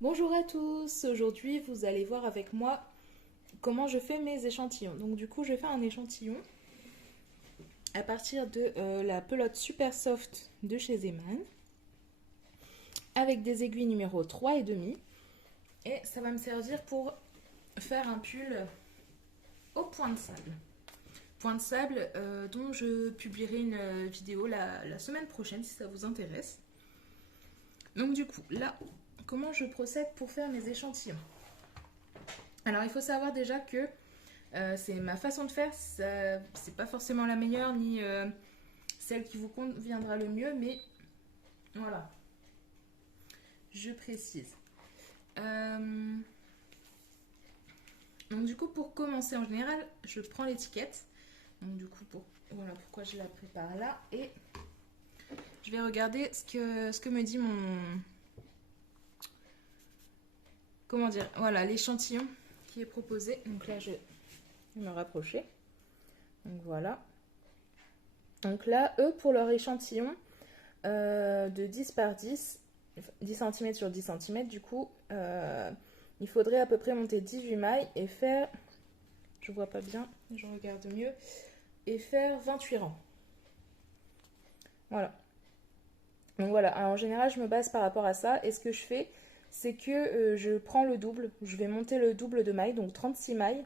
Bonjour à tous, aujourd'hui vous allez voir avec moi comment je fais mes échantillons. Donc du coup je fais un échantillon à partir de la pelote super soft de chez Zeman avec des aiguilles numéro 3,5 et ça va me servir pour faire un pull au point de sable. Point de sable dont je publierai une vidéo la semaine prochaine si ça vous intéresse. Donc du coup là, comment je procède pour faire mes échantillons? Alors il faut savoir déjà que c'est ma façon de faire, c'est pas forcément la meilleure ni celle qui vous conviendra le mieux, mais voilà, je précise. Euh, donc du coup pour commencer en général, je prends l'étiquette. Donc du coup voilà pourquoi je la prépare là et je vais regarder ce que me dit mon comment dire voilà l'échantillon qui est proposé. Donc là je vais me rapprocher. Donc voilà. Donc là, eux, pour leur échantillon de 10 par 10 cm sur 10 cm, du coup, il faudrait à peu près monter 18 mailles et faire, je vois pas bien, je regarde mieux, et faire 28 rangs. Voilà. Donc voilà, alors, en général, je me base par rapport à ça, et ce que je fais, c'est que je prends le double, je vais monter le double de mailles, donc 36 mailles,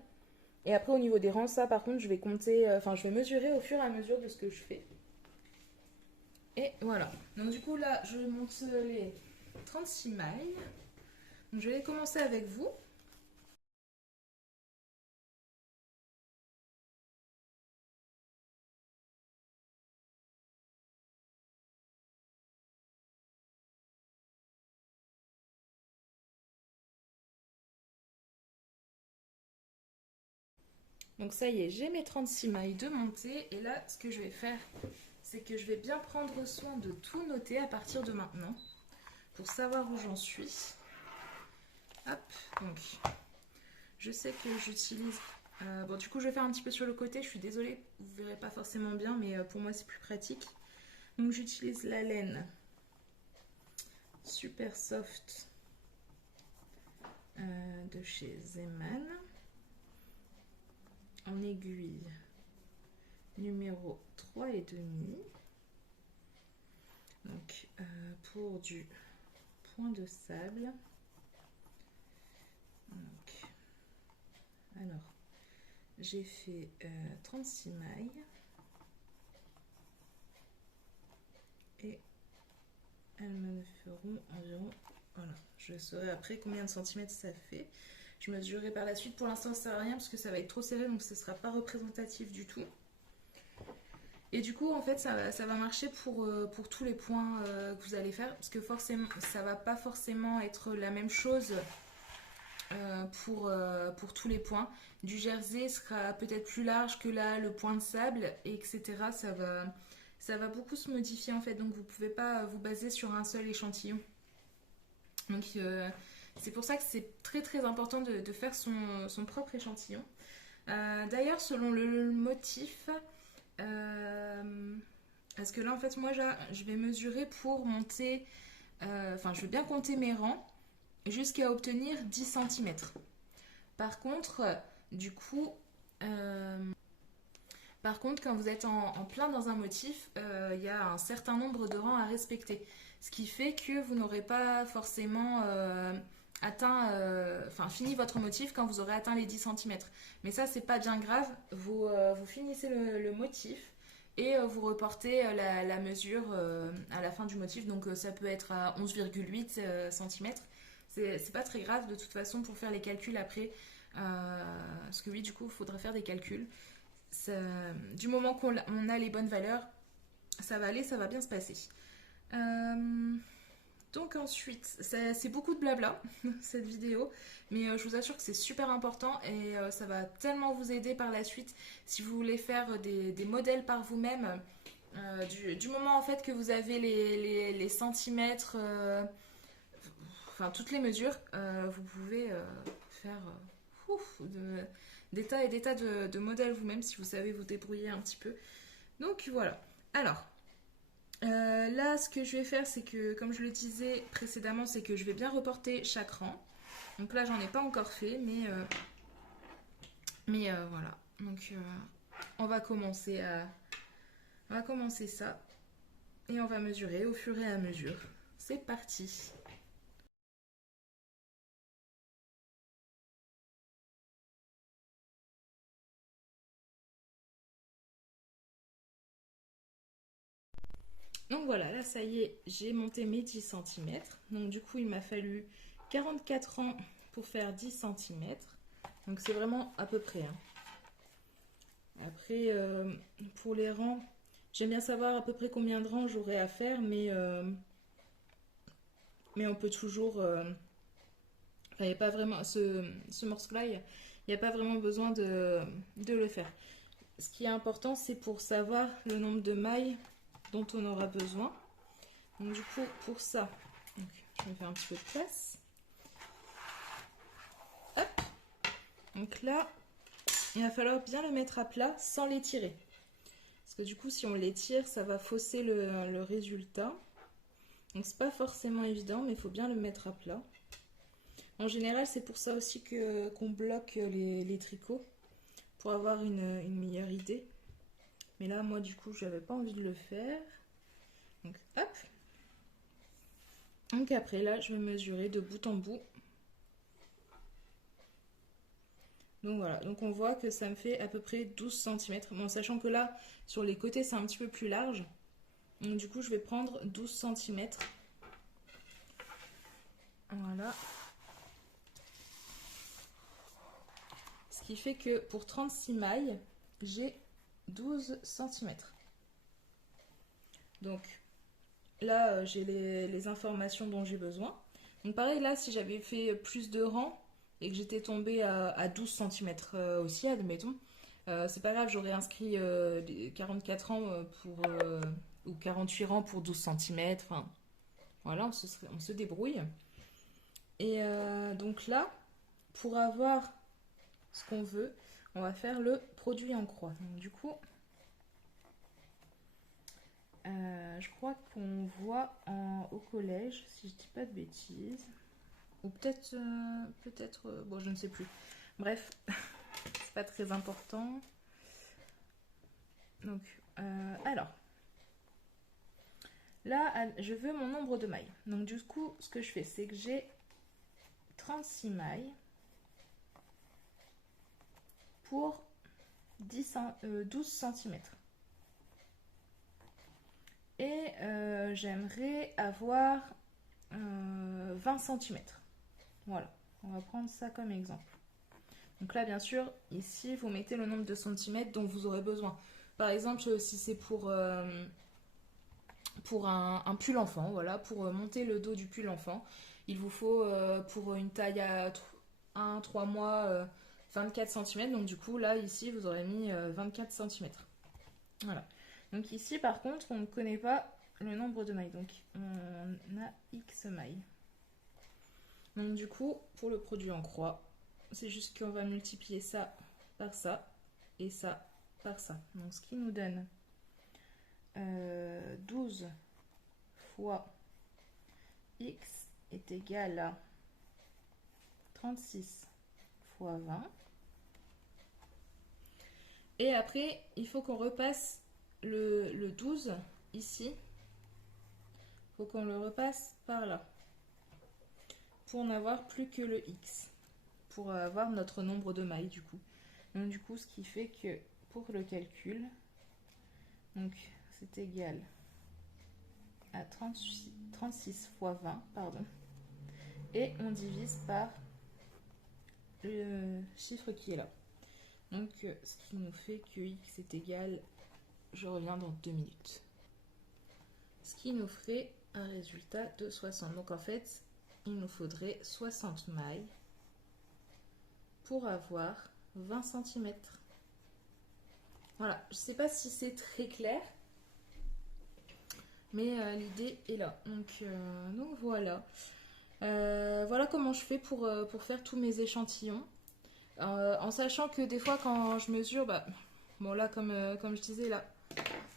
et après au niveau des rangs, ça par contre, je vais compter, enfin je vais mesurer au fur et à mesure de ce que je fais. Et voilà. Donc du coup là, je monte les 36 mailles. Donc, je vais commencer avec vous. Donc ça y est, j'ai mes 36 mailles de montée. Et là, ce que je vais faire, c'est que je vais bien prendre soin de tout noter à partir de maintenant. Pour savoir où j'en suis. Hop, donc je sais que j'utilise... bon du coup je vais faire un petit peu sur le côté, je suis désolée, vous ne verrez pas forcément bien, mais pour moi c'est plus pratique. Donc j'utilise la laine super soft de chez Zeman en aiguille numéro 3,5. Donc pour du point de sable. Donc, alors j'ai fait 36 mailles et elles me feront environ, voilà, je saurai après combien de centimètres ça fait. Je mesurerai par la suite. Pour l'instant, ça sert à rien parce que ça va être trop serré, donc ce ne sera pas représentatif du tout. Et du coup, en fait, ça va marcher pour tous les points que vous allez faire, parce que forcément, ça va pas forcément être la même chose pour tous les points. Du jersey sera peut-être plus large que là, le point de sable, etc. Ça va beaucoup se modifier en fait, donc vous pouvez pas vous baser sur un seul échantillon. Donc c'est pour ça que c'est très très important de faire son propre échantillon. D'ailleurs, selon le motif, parce que là en fait moi je vais mesurer pour monter, enfin je vais bien compter mes rangs jusqu'à obtenir 10 cm. Par contre, du coup, euh, par contre, quand vous êtes en plein dans un motif, il y a un certain nombre de rangs à respecter. Ce qui fait que vous n'aurez pas forcément atteint, enfin fini votre motif quand vous aurez atteint les 10 cm. Mais ça, c'est pas bien grave. Vous finissez le motif et vous reportez la mesure à la fin du motif. Donc ça peut être à 11,8 cm. C'est pas très grave de toute façon pour faire les calculs après. Parce que oui, du coup, il faudra faire des calculs. Ça, du moment qu'on a les bonnes valeurs, ça va aller, ça va bien se passer. Euh, donc ensuite, c'est beaucoup de blabla cette vidéo, mais je vous assure que c'est super important et ça va tellement vous aider par la suite si vous voulez faire des modèles par vous-même. Du moment en fait que vous avez les centimètres, enfin toutes les mesures, vous pouvez faire des tas et des tas de modèles vous-même si vous savez vous débrouiller un petit peu. Donc voilà. Alors, Là, ce que je vais faire, c'est que, comme je le disais précédemment, c'est que je vais bien reporter chaque rang. Donc là, j'en ai pas encore fait, mais voilà. Donc, on va commencer on va commencer ça et on va mesurer au fur et à mesure. C'est parti. Donc voilà, là ça y est, j'ai monté mes 10 centimètres. Donc du coup, il m'a fallu 44 rangs pour faire 10 centimètres. Donc c'est vraiment à peu près, hein. Après, pour les rangs, j'aime bien savoir à peu près combien de rangs j'aurai à faire, mais on peut toujours... Enfin, il n'y a pas vraiment... Ce morceau-là, il n'y a pas vraiment besoin de le faire. Ce qui est important, c'est pour savoir le nombre de mailles dont on aura besoin. Donc du coup, pour ça, donc, je vais faire un petit peu de place. Hop. Donc là, il va falloir bien le mettre à plat sans l'étirer. Parce que du coup, si on l'étire, ça va fausser le résultat. Donc c'est pas forcément évident, mais il faut bien le mettre à plat. En général, c'est pour ça aussi qu'on bloque les tricots, pour avoir une meilleure idée. Mais là, moi, du coup, j'avais pas envie de le faire. Donc, hop. Donc après, là, je vais mesurer de bout en bout. Donc voilà, donc on voit que ça me fait à peu près 12 centimètres. Bon, sachant que là, sur les côtés, c'est un petit peu plus large. Donc du coup, je vais prendre 12 centimètres. Voilà. Ce qui fait que pour 36 mailles, j'ai 12 centimètres. Donc là, j'ai les informations dont j'ai besoin. Donc pareil, là, si j'avais fait plus de rangs et que j'étais tombée à 12 centimètres aussi, admettons, c'est pas grave, j'aurais inscrit 44 rangs ou 48 rangs pour 12 centimètres. Enfin, voilà, on se débrouille. Et donc là, pour avoir ce qu'on veut, on va faire le produit en croix. Donc du coup, je crois qu'on voit au collège, si je dis pas de bêtises, ou peut-être, bon, je ne sais plus. Bref, c'est pas très important. Donc, alors, là, je veux mon nombre de mailles. Donc du coup, ce que je fais, c'est que j'ai 36 mailles pour 12 centimètres. Et j'aimerais avoir 20 centimètres. Voilà, on va prendre ça comme exemple. Donc là, bien sûr, ici, vous mettez le nombre de centimètres dont vous aurez besoin. Par exemple, si c'est pour un pull enfant, voilà, pour monter le dos du pull enfant, il vous faut pour une taille à 1-3 mois 24 centimètres. Donc du coup, là, ici, vous aurez mis 24 centimètres. Voilà. Donc ici, par contre, on ne connaît pas le nombre de mailles. Donc on a X mailles. Donc du coup, pour le produit en croix, c'est juste qu'on va multiplier ça par ça et ça par ça. Donc ce qui nous donne 12 fois X est égal à 36 fois 20. Et après, il faut qu'on repasse le 12 ici. Il faut qu'on le repasse par là. Pour n'avoir plus que le X. Pour avoir notre nombre de mailles du coup. Donc du coup, ce qui fait que pour le calcul, donc c'est égal à 36 fois 20, pardon. Et on divise par le chiffre qui est là. Donc ce qui nous fait que X est égal, je reviens dans 2 minutes. Ce qui nous ferait un résultat de 60. Donc en fait, il nous faudrait 60 mailles pour avoir 20 centimètres. Voilà, je ne sais pas si c'est très clair, mais l'idée est là. Donc voilà. Voilà comment je fais pour faire tous mes échantillons. En sachant que des fois quand je mesure, bah, bon là comme je disais là,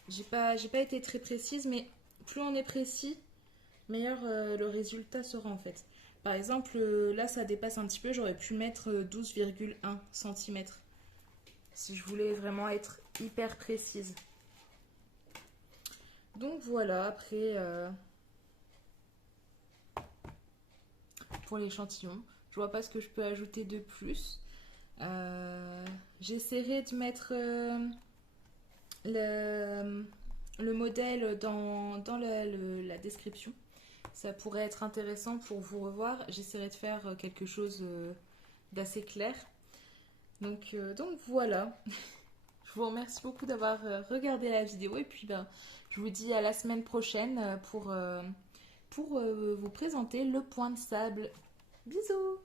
j'ai pas été très précise, mais plus on est précis, meilleur le résultat sera en fait. Par exemple, là ça dépasse un petit peu, j'aurais pu mettre 12,1 cm si je voulais vraiment être hyper précise. Donc voilà, après pour l'échantillon, je vois pas ce que je peux ajouter de plus. J'essaierai de mettre le modèle dans la description. Ça pourrait être intéressant pour vous revoir. J'essaierai de faire quelque chose d'assez clair. Donc voilà. Je vous remercie beaucoup d'avoir regardé la vidéo et puis ben, je vous dis à la semaine prochaine pour vous présenter le point de sable. Bisous!